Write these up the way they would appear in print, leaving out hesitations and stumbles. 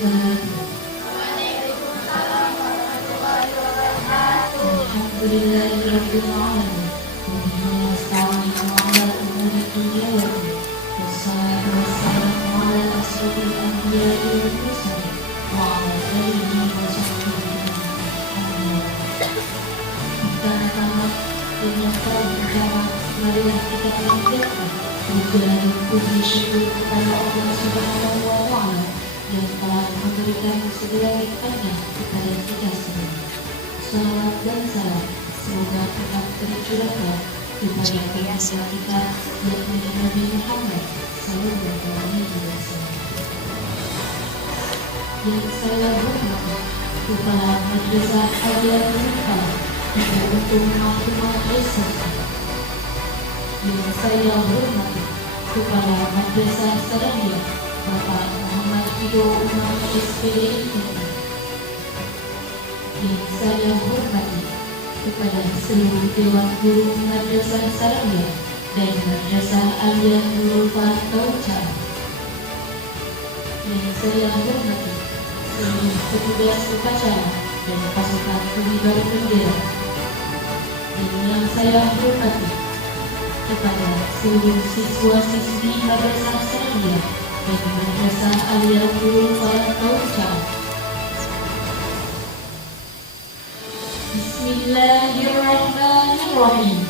wabarakatuh. Alhamdulillahirabbil alamin. Wabihi nasta'inu 'ala umuri dunya waddin. Wassalatu wassalamu 'ala asyrofil anbiya'i wal mursalin wa 'ala alihi wa sahbihi ajma'in. Pertama-tama dengan berbicara, marilah kita panjatkan puja dan puji syukur kepada Allah Subhanahu wa Ta'ala yang telah memberikan segala nikmatnya kepada kita semua. Salawat dan salam semoga tetap tercurahkan kepada pembimbing kita yakni Nabi Muhammad Sallallahu Alaihi Wasallam. Yang saya hormati Kepala Madrasah Al-Yaqin Pada Untung Mahkamah Reserse. Yang saya hormati Kepala Madrasah Sarania Bapak Muhammad Fido Umar SPDI. Yang saya hormati kepada seluruh Dewan Guru Madrasah Sarania dan Madrasah Aliyah Nurul Fahd. Yang saya hormati seluruh petugas upacara dan pasukan pengibar bendera. Dan yang saya hormati kepada seluruh siswa-siswi Madrasah Sarania dan Madrasah Aliyah Nurul Fahd. Bismillahirrahmanirrahim.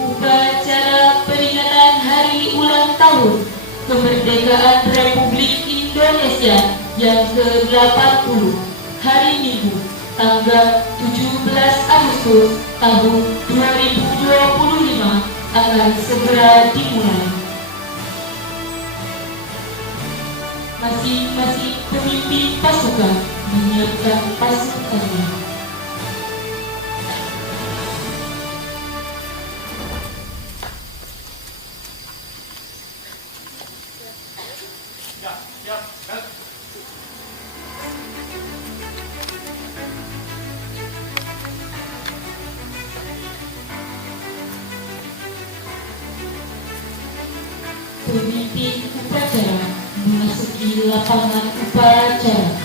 Upacara peringatan Hari Ulang Tahun Kemerdekaan Republik Indonesia yang ke-80 hari Minggu tanggal 17 Agustus tahun 2025 akan segera dimulai. Masing-masing pemimpin pasukan menyiapkan pasukannya. Pemimpin upacara memasuki lapangan upacara.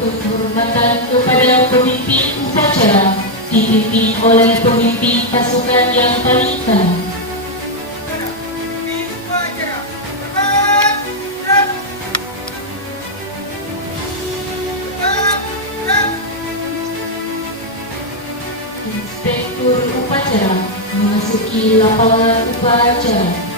Penghormatan kepada pemimpin upacara dipimpin oleh pemimpin pasukan yang paling kanan. Inspektur upacara memasuki lapangan upacara.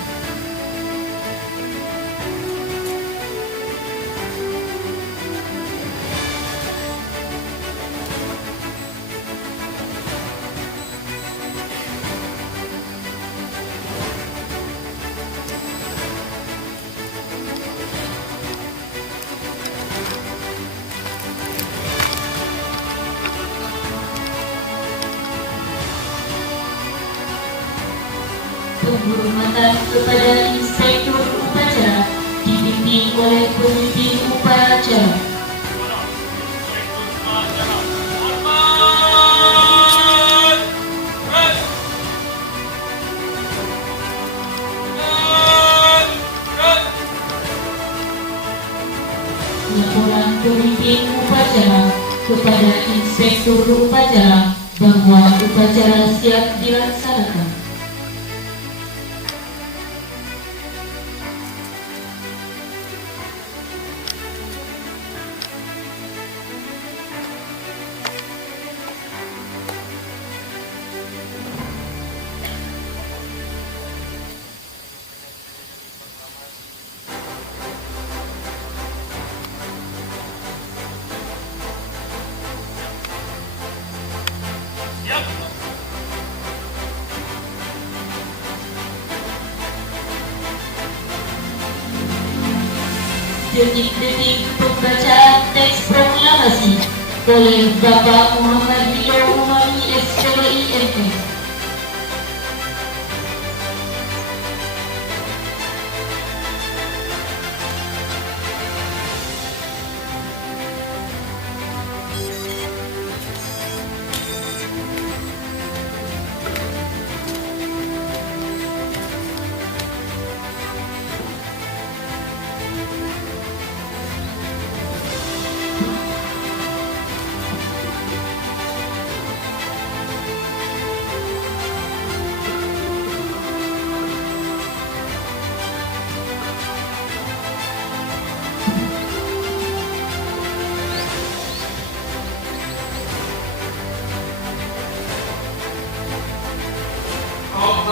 Penghormatan kepada inspektur upacara dipimpin oleh pemimpin upacara. Laporan pemimpin upacara kepada inspektur upacara bahwa upacara siap dilaksanakan. Detik-detik pembacaan teks proklamasi oleh Bapak Muhammad Fido Umar SPDI.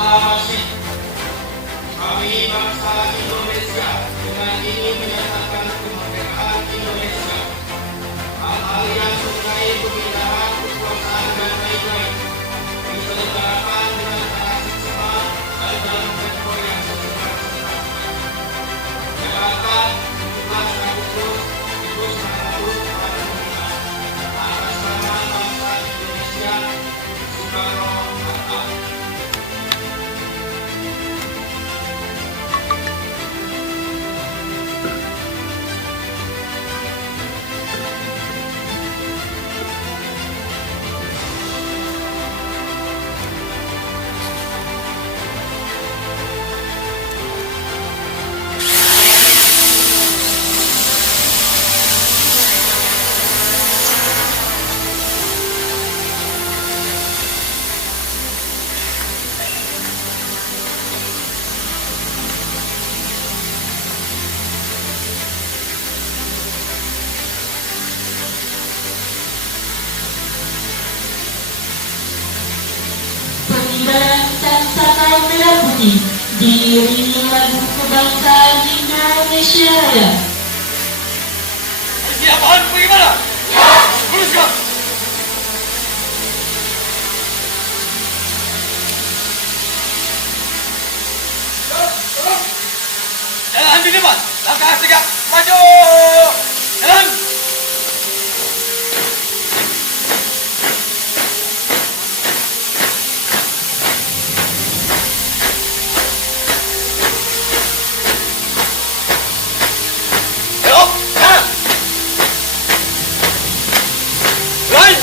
Proklamasi kami bangsa Indonesia dengan ini menyatakan kemerdekaan Indonesia. Hal-hal yang mengenai pemindahan kekuasaan dan lain-lain diselenggarakan dengan cara seksama dan dalam tempo yang sesegera-segera. Jakarta, 17 Agustus 1945. Atas nama bangsa Indonesia, Soekarno-Hatta. Pengibaran sang saka merah putih diiringi lagu kebangsaan Indonesia Raya. Siapaan bagaimana? Ya! Luruskan! Jalan di depan, langkah tegak, maju! Jalan! Belok, kanan! Lain!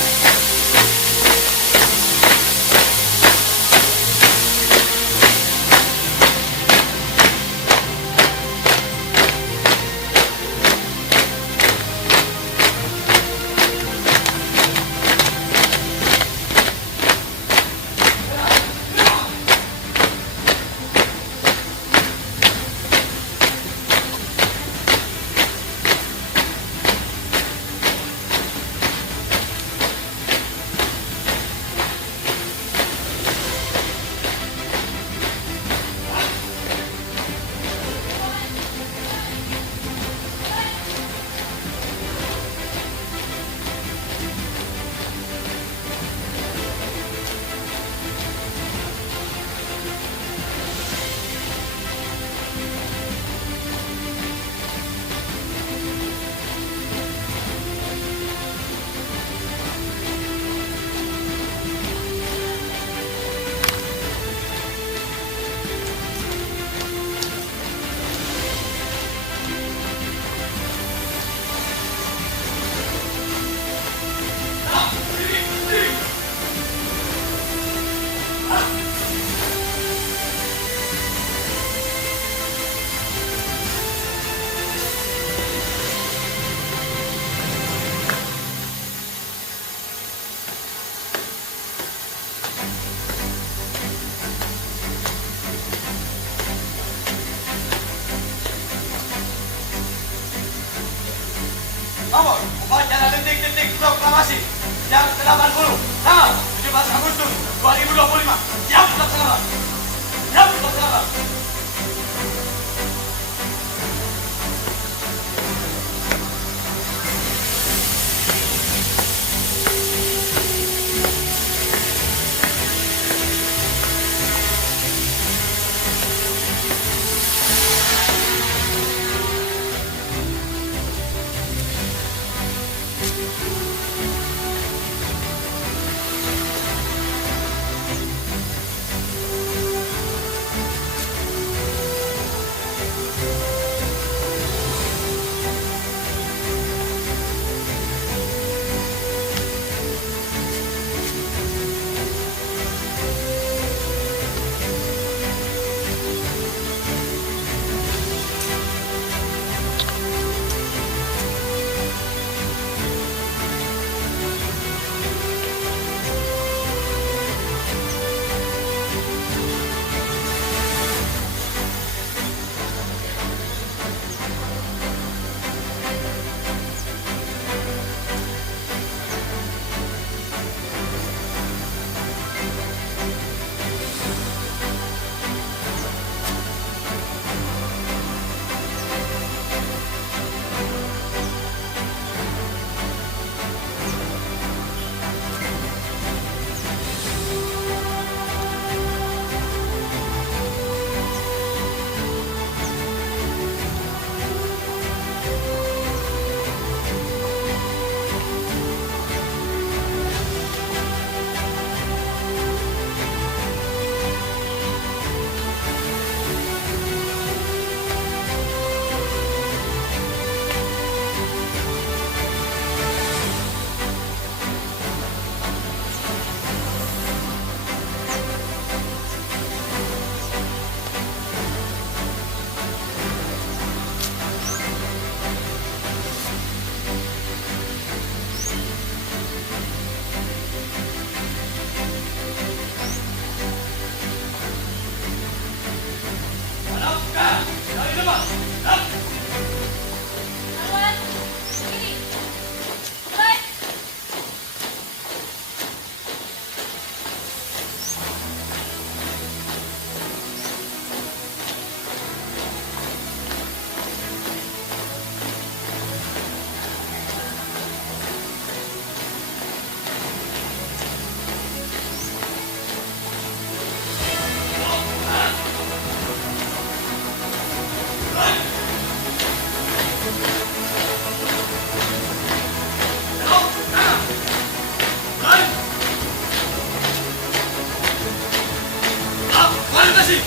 Nomor, upacara detik-detik proklamasi yang ke-80 tanggal 17 Agustus 2025. Siap dilaksanakan. Siap dilaksanakan. Jalan kasih.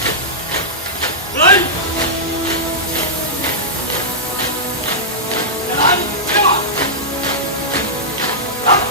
Mulai. Jalan. Lima. Hah?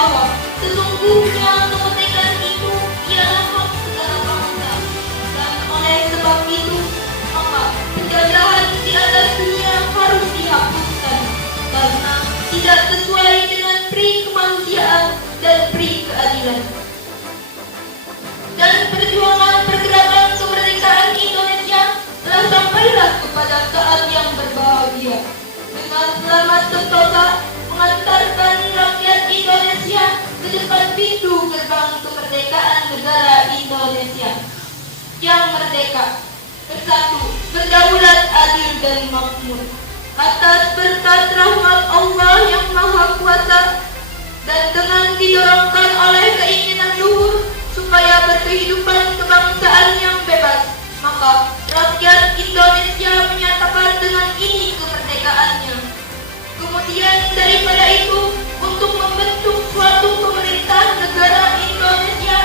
bahwa sesungguhnya kemerdekaan itu ialah hak segala bangsa. Dan oleh sebab itu, maka penjajahan di atas dunia harus dihapuskan karena tidak sesuai dengan pri kemanusiaan dan pri keadilan. Dan perjuangan pergerakan kemerdekaan Indonesia telah sampailah kepada saat yang berbahagia dengan selamat sentosa mengantarkan rakyat Indonesia ke depan pintu gerbang kemerdekaan negara Indonesia yang merdeka, bersatu, berdaulat, adil dan makmur atas berkat rahmat Allah yang Maha Kuasa dan dengan didorongkan oleh keinginan luhur supaya berkehidupan kebangsaan yang bebas, maka rakyat Indonesia menyatakan dengan ini kemerdekaannya. Kemudian daripada itu, untuk membentuk suatu pemerintah negara Indonesia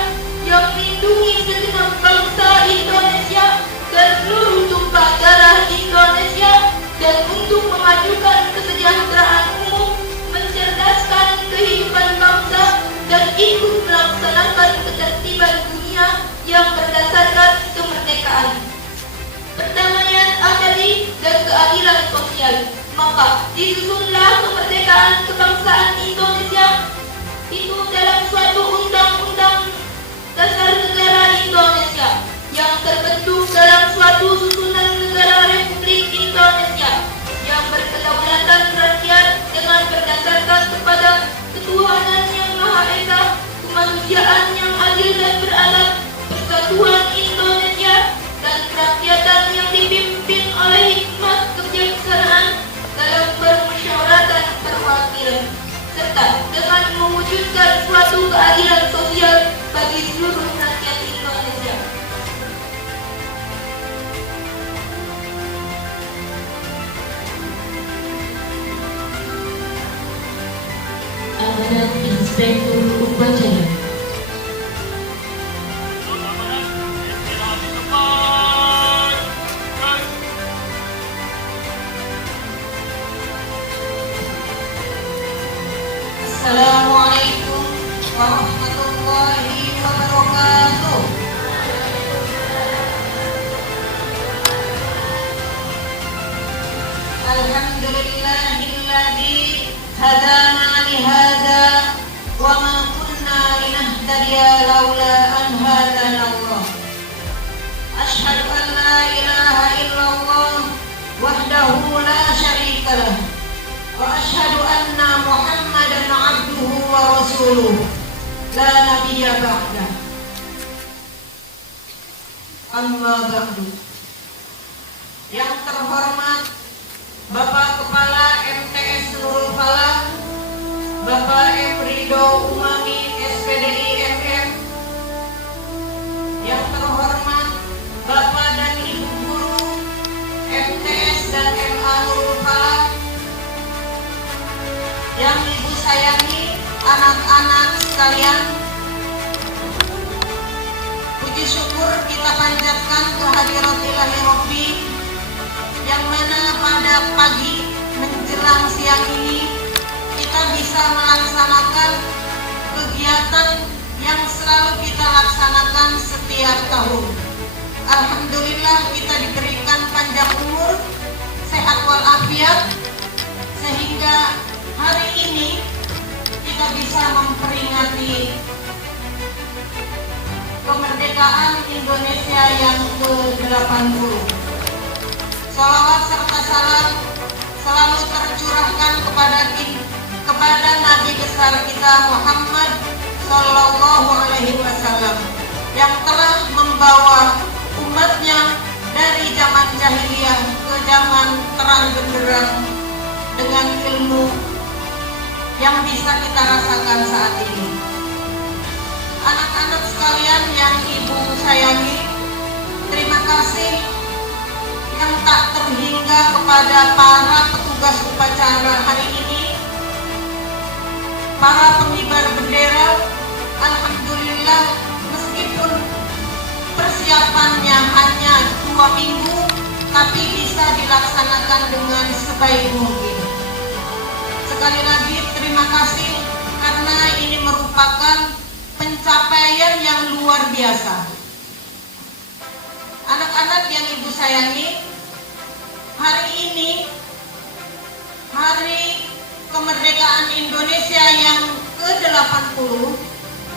yang melindungi segenap bangsa Indonesia dan seluruh tumpah darah Indonesia, dan untuk memajukan kesejahteraan umum, mencerdaskan kehidupan bangsa, dan ikut melaksanakan ketertiban dunia yang berdasarkan kemerdekaan, perdamaian abadi, dan keadilan sosial. Maka disusunlah kemerdekaan kebangsaan Indonesia itu dalam suatu undang-undang dasar negara Indonesia yang terbentuk dalam suatu susunan negara Republik Indonesia yang berkedaulatan rakyat dengan berdasarkan kepada ketuhanan yang Maha Esa, kemanusiaan yang adil dan beradab, persatuan Indonesia, dan kerakyatan yang dipimpin oleh hikmat kebijaksanaan dalam permusyawaratan perwakilan, serta dengan mewujudkan suatu keadilan sosial bagi seluruh rakyat Indonesia. Amanat Inspektur Upacara. Assalamualaikum warahmatullahi wabarakatuh. Alhamdulillahilladzi hadana li hadza wa ma kunna linahtadiya laula an hadana Allah. Asyhadu an la ilaha illallah wahdahu la syarika lah. Wa asyhadu anna Muhammadan abduhu wa rasuluh la nabiyya ba'dah. Amma ba'du. Yang terhormat Bapak Kepala MTS Nurul Falah, Bapak M. Ridho Umami SPDI MM. Yang terhormat Bapak dan Ibu Guru MTS dan MA Nurul Falah. Yang Ibu sayangi, anak-anak sekalian, puji syukur kita panjatkan kehadirat Ilahi Rabbi, yang mana pada pagi menjelang siang ini kita bisa melaksanakan kegiatan yang selalu kita laksanakan setiap tahun. Alhamdulillah kita diberikan panjang umur, sehat walafiat, sehingga hari ini kita bisa memperingati kemerdekaan Indonesia yang ke-80. Salawat serta salam selalu tercurahkan kepada Nabi besar kita Muhammad Sallallahu Alaihi Wasallam yang telah membawa umatnya dari zaman jahiliyah ke zaman terang benderang dengan ilmu yang bisa kita rasakan saat ini. Anak-anak sekalian yang Ibu sayangi, terima kasih yang tak terhingga kepada para petugas upacara hari ini, para pengibar bendera. Alhamdulillah, meskipun persiapannya hanya 2 minggu, tapi bisa dilaksanakan dengan sebaik mungkin. Sekali lagi terima kasih karena ini merupakan pencapaian yang luar biasa. Anak-anak yang Ibu sayangi, hari ini Hari Kemerdekaan Indonesia yang ke-80,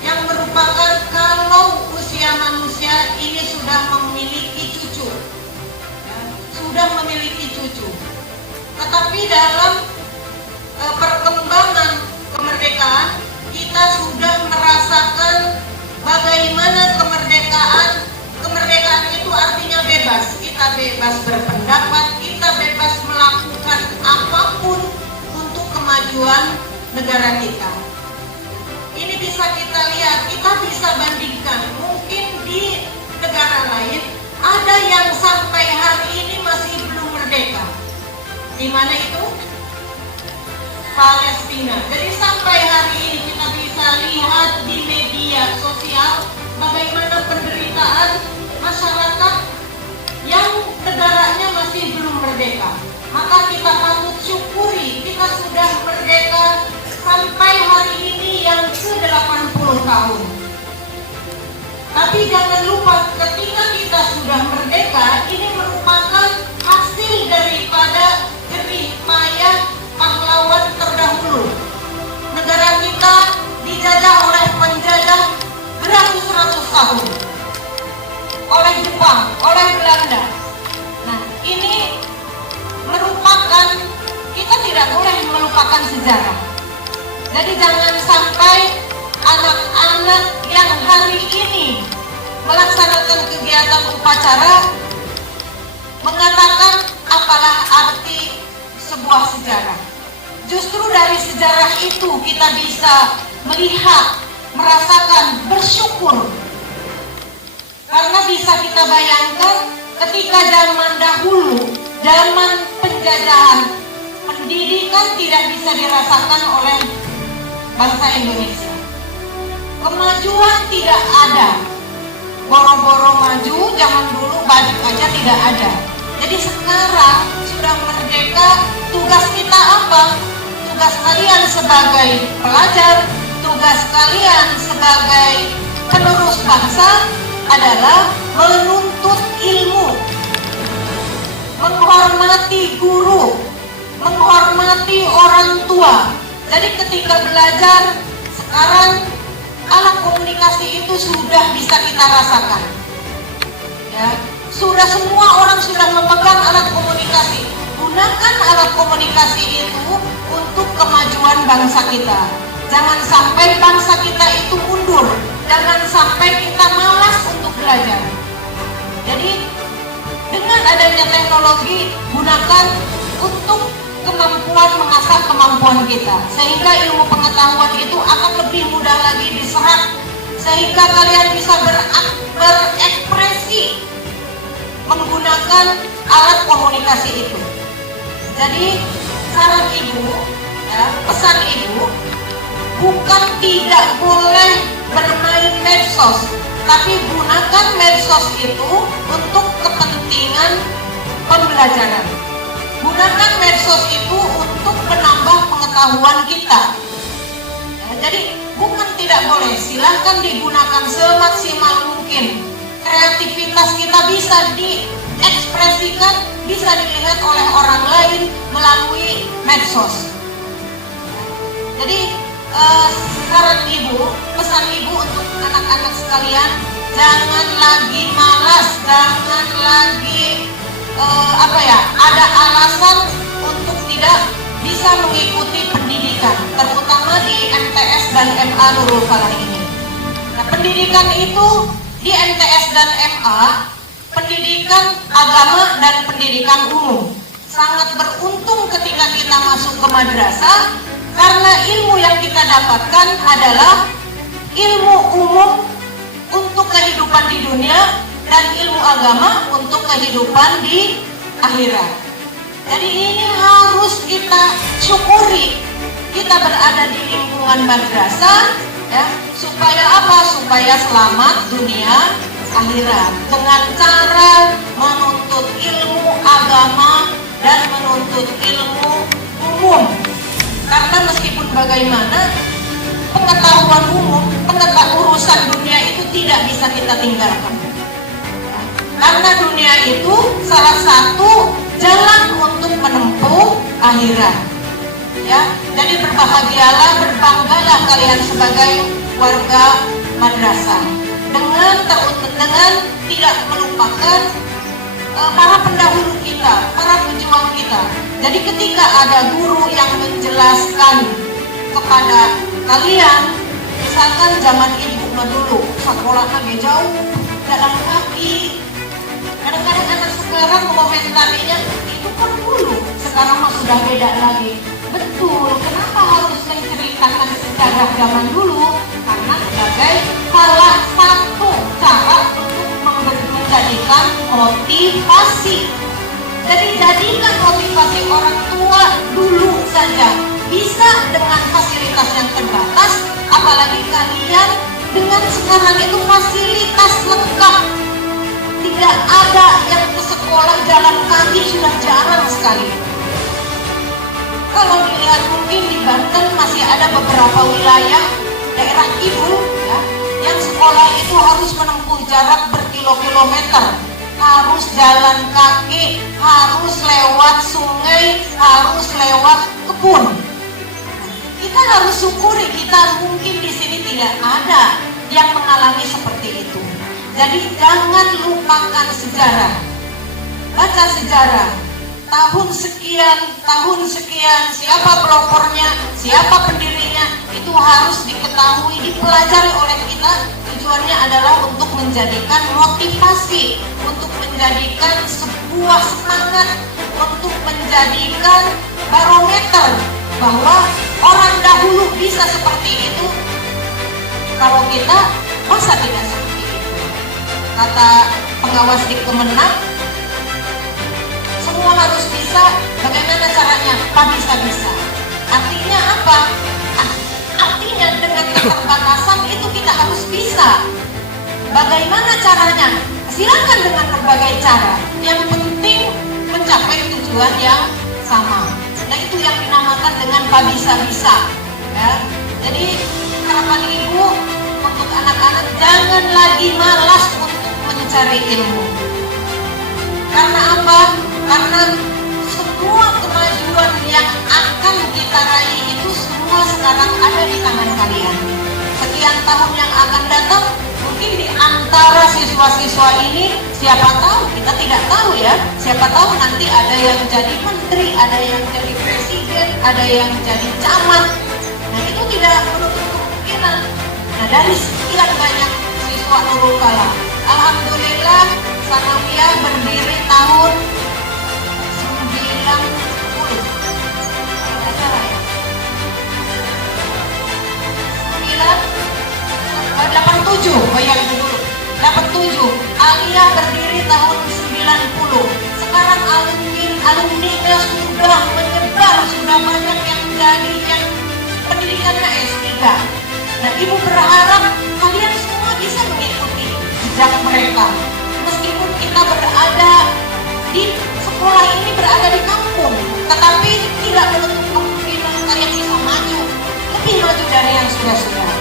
yang merupakan kalau usia manusia ini sudah memiliki cucu, tetapi dalam perkembangan kemerdekaan kita sudah merasakan bagaimana kemerdekaan itu artinya bebas. Kita bebas berpendapat, kita bebas melakukan apapun untuk kemajuan negara kita. Ini bisa kita lihat, kita bisa bandingkan. Mungkin di negara lain ada yang sampai hari ini masih belum merdeka. Di mana itu? Palestina. Jadi sampai hari ini kita bisa lihat di media sosial bagaimana penderitaan masyarakat yang negaranya masih belum merdeka. Maka kita patut syukuri kita sudah merdeka sampai hari ini yang ke-80 tahun. Tapi jangan lupa ketika kita sudah merdeka, ini merupakan hasil daripada jerih payah pahlawan terdahulu. Negara kita dijajah oleh penjajah beratus-ratus tahun, oleh Jepang, oleh Belanda. Nah, ini merupakan, kita tidak boleh melupakan sejarah. Jadi jangan sampai anak-anak yang hari ini melaksanakan kegiatan upacara mengatakan apalah arti sebuah sejarah. Justru dari sejarah itu kita bisa melihat, merasakan, bersyukur. Karena bisa kita bayangkan ketika zaman dahulu, zaman penjajahan, pendidikan tidak bisa dirasakan oleh bangsa Indonesia. Kemajuan tidak ada. Boro-boro maju, zaman dulu balik aja tidak ada. Jadi sekarang sudah merdeka, tugas kita apa? Tugas kalian sebagai pelajar, tugas kalian sebagai penerus bangsa adalah menuntut ilmu, menghormati guru, menghormati orang tua. Jadi ketika belajar sekarang alat komunikasi itu sudah bisa kita rasakan. Ya, sudah semua orang sudah memegang alat komunikasi. Gunakan alat komunikasi itu untuk kemajuan bangsa kita. Jangan sampai bangsa kita itu mundur. Jangan sampai kita malas untuk belajar. Jadi dengan adanya teknologi, gunakan untuk kemampuan, mengasah kemampuan kita, sehingga ilmu pengetahuan itu akan lebih mudah lagi diserap, sehingga kalian bisa berekspresi menggunakan alat komunikasi itu. Jadi saran ibu, ya, pesan ibu, bukan tidak boleh bermain medsos, tapi gunakan medsos itu untuk kepentingan pembelajaran. Gunakan medsos itu untuk menambah pengetahuan kita. Ya, jadi bukan tidak boleh, silahkan digunakan semaksimal mungkin. Kreativitas kita bisa diekspresikan, bisa dilihat oleh orang lain melalui medsos. Jadi saran ibu, pesan ibu untuk anak-anak sekalian, jangan lagi malas, jangan lagi ada alasan untuk tidak bisa mengikuti pendidikan, terutama di MTS dan MA Nurul Falah ini. Nah, pendidikan itu di MTS dan MA, pendidikan agama dan pendidikan umum. Sangat beruntung ketika kita masuk ke madrasah, karena ilmu yang kita dapatkan adalah ilmu umum untuk kehidupan di dunia dan ilmu agama untuk kehidupan di akhirat. Jadi ini harus kita syukuri. Kita berada di lingkungan madrasah, ya, supaya apa? Supaya selamat dunia akhirat dengan cara menuntut ilmu agama dan menuntut ilmu umum. Karena meskipun bagaimana, pengetahuan umum, urusan dunia itu tidak bisa kita tinggalkan. Karena dunia itu salah satu jalan untuk menempuh akhirat. Ya, jadi berbahagialah, berbanggalah kalian sebagai warga madrasah dengan tidak melupakan para pendahulu kita, para pejuang kita. Jadi ketika ada guru yang menjelaskan kepada kalian, misalkan zaman ibu dulu sekolahnya jauh, jalan kaki. Kadang-kadang anak sekarang komentarinya itu kan dulu, sekarang mah sudah beda lagi. Betul, kenapa harus menceritakan sejarah zaman dulu? Karena sebagai salah satu cara untuk menjadikan motivasi. Jadi jadikan motivasi orang tua dulu saja. Bisa dengan fasilitas yang terbatas, apalagi kalian dengan sekarang itu fasilitas lengkap. Tidak ada yang ke sekolah jalan kaki, sudah jarang sekali. Kalau dilihat mungkin di Banten masih ada beberapa wilayah daerah ibu ya, yang sekolah itu harus menempuh jarak berkilo-kilometer, harus jalan kaki, harus lewat sungai, harus lewat kebun. Kita harus syukuri, kita mungkin di sini tidak ada yang mengalami seperti itu. Jadi jangan lupakan sejarah. Baca sejarah. Tahun sekian, siapa pelopornya, siapa pendirinya, itu harus diketahui, dipelajari oleh kita. Tujuannya adalah untuk menjadikan motivasi, untuk menjadikan sebuah semangat, untuk menjadikan barometer bahwa orang dahulu bisa seperti itu. Kalau kita, masa tidak seperti itu? Kata pengawas di Kemenang, semua harus bisa. Bagaimana caranya? Bisa-bisa. Artinya apa? Artinya dengan keterbatasan itu kita harus bisa. Bagaimana caranya? Silakan dengan berbagai cara. Yang penting mencapai tujuan yang sama. Nah itu yang dinamakan dengan bisa-bisa. Ya. Jadi harapan ibu untuk anak-anak, jangan lagi malas untuk mencari ilmu. Karena apa? Karena semua kemajuan yang akan kita raih itu semua sekarang ada di tangan kalian. Sekian tahun yang akan datang, mungkin di antara siswa-siswa ini, siapa tahu, kita tidak tahu ya, siapa tahu nanti ada yang jadi menteri, ada yang jadi presiden, ada yang jadi camat. Nah itu tidak menutup kemungkinan. Nah dari sekian banyak siswa Nurul Kala, alhamdulillah Sanawiyah berdiri tahun 87, oh ya itu dulu 87, Aliyah berdiri tahun 90. Sekarang alumninya sudah menyebar, sudah banyak yang jadi yang pendidikannya S3. Nah ibu berharap kalian semua bisa mengikuti jejak mereka. Meskipun kita berada di sekolah ini, berada di kampung, tetapi tidak menutup kemungkinan kalian bisa maju, lebih maju dari yang sudah-sudah.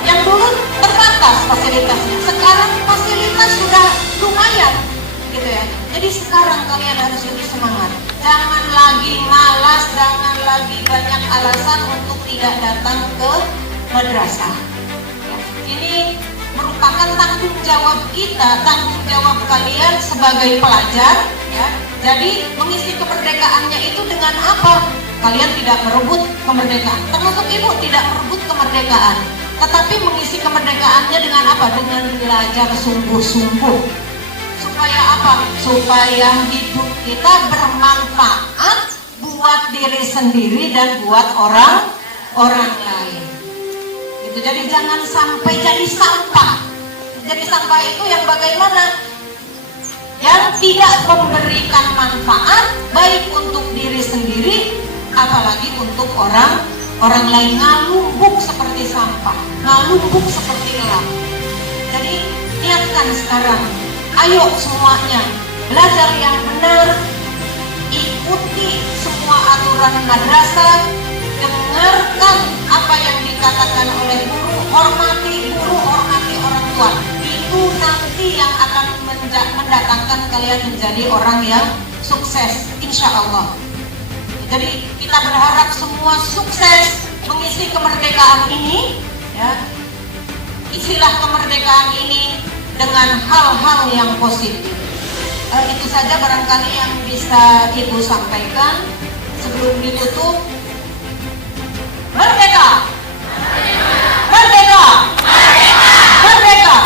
Yang dulu terbatas fasilitasnya, sekarang fasilitas sudah lumayan, gitu ya. Jadi sekarang kalian harus lebih semangat. Jangan lagi malas, jangan lagi banyak alasan untuk tidak datang ke madrasah. Ini merupakan tanggung jawab kita, tanggung jawab kalian sebagai pelajar, ya. Jadi mengisi kemerdekaannya itu dengan apa? Kalian tidak merebut kemerdekaan, termasuk ibu tidak merebut kemerdekaan, tetapi mengisi kemerdekaannya dengan apa? Dengan belajar sungguh-sungguh. Supaya apa? Supaya hidup kita bermanfaat buat diri sendiri dan buat orang lain. Gitu. Jadi jangan sampai jadi sampah. Jadi sampah itu yang bagaimana? Yang tidak memberikan manfaat baik untuk diri sendiri, apalagi untuk orang lain. Ngalumpuk seperti sampah, ngalumpuk seperti lap. Jadi niatkan sekarang, ayo semuanya belajar yang benar, ikuti semua aturan madrasah, dengarkan apa yang dikatakan oleh guru, hormati guru, hormati orang tua. Itu nanti yang akan mendatangkan kalian menjadi orang yang sukses, insya Allah. Jadi kita berharap semua sukses mengisi kemerdekaan ini, ya. Isilah kemerdekaan ini dengan hal-hal yang positif. Itu saja barangkali yang bisa Ibu sampaikan sebelum ditutup. Merdeka! Merdeka! Merdeka!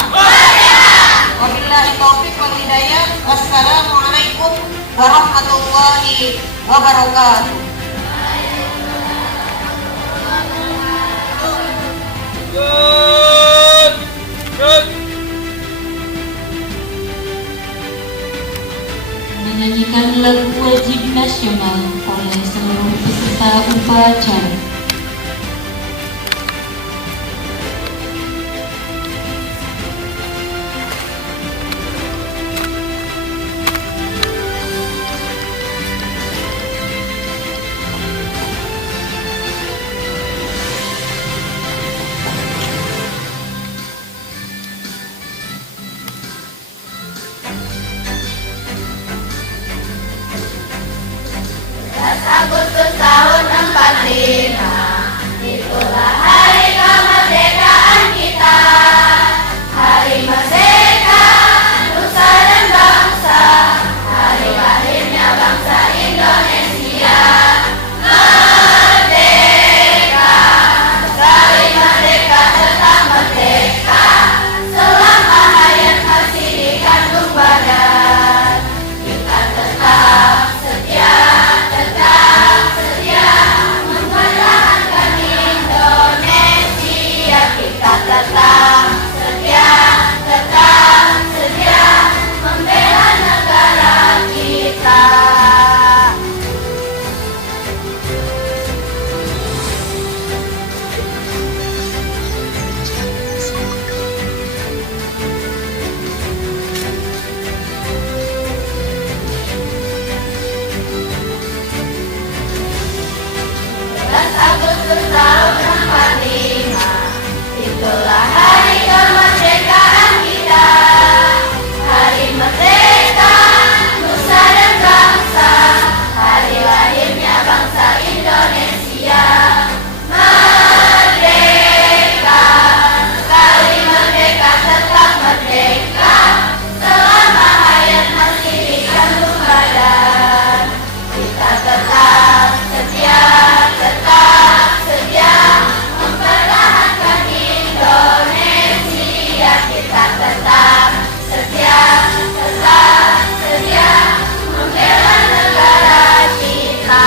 Wabillahi taufiq wal hidayah. Wassalamualaikum warahmatullahi wabarakatuh. Menyanyikan lagu wajib nasional oleh seluruh peserta upacara. Agustus tahun 45, itulah hari kemerdekaan kita. Hari merdeka, nusa dan bangsa, hari lahirnya bangsa Indonesia. Merdeka, sekali merdeka tetap merdeka, selama hayat masih dikandung badan. Kita tetap setia mempertahankan Indonesia. Kita tetap setia membela negara kita. Agustus tahun 45, itulah hari kemerdekaan kita. Hari merdeka, nusa dan bangsa, hari lahirnya bangsa Indonesia. Merdeka, sekali merdeka tetap merdeka, selama hayat masih dikandung badan. Kita tetap setia mempertahankan Indonesia. Kita tetap setia membela negara kita.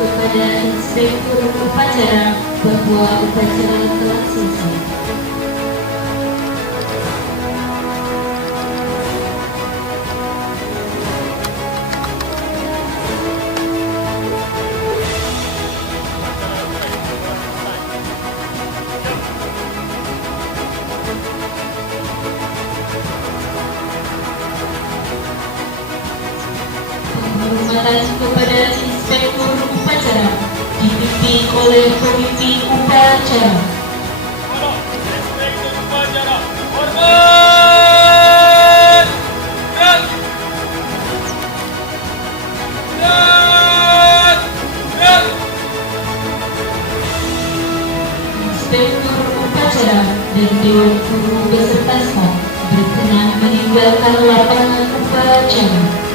Kepada kepada Inspektur Upacara bahwa upacara telah selesai. Penghormatan kepada Inspektur Upacara dipimpin oleh pemimpin upacara. Inspektur upacara, hormat! Gerak! Gerak! Inspektur Upacara dan Dewan Guru beserta staf berkenan meninggalkan lapangan upacara.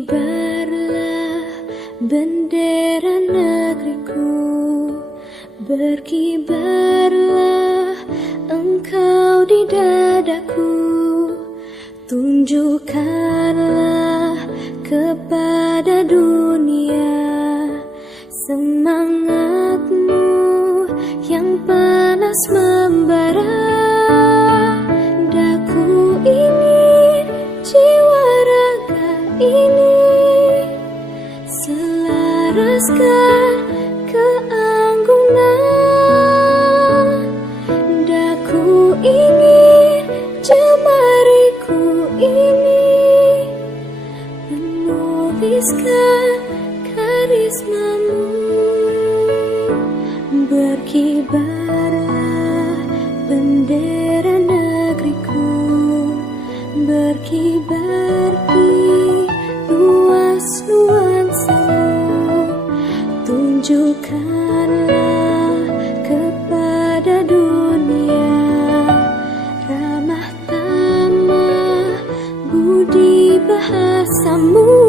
Berkibarlah bendera negeriku, berkibarlah engkau di dadaku, tunjukkanlah kepada dunia semangatmu yang panas membara. Daku ingin jiwa raga ini selaraskan keanggunan. Daku ingin jemariku ini menuliskan karismamu. Berkibarlah bendera negeriku, berkibar di luas nuansamu. Tunjukkanlah kepada dunia ramah tamah budi bahasamu.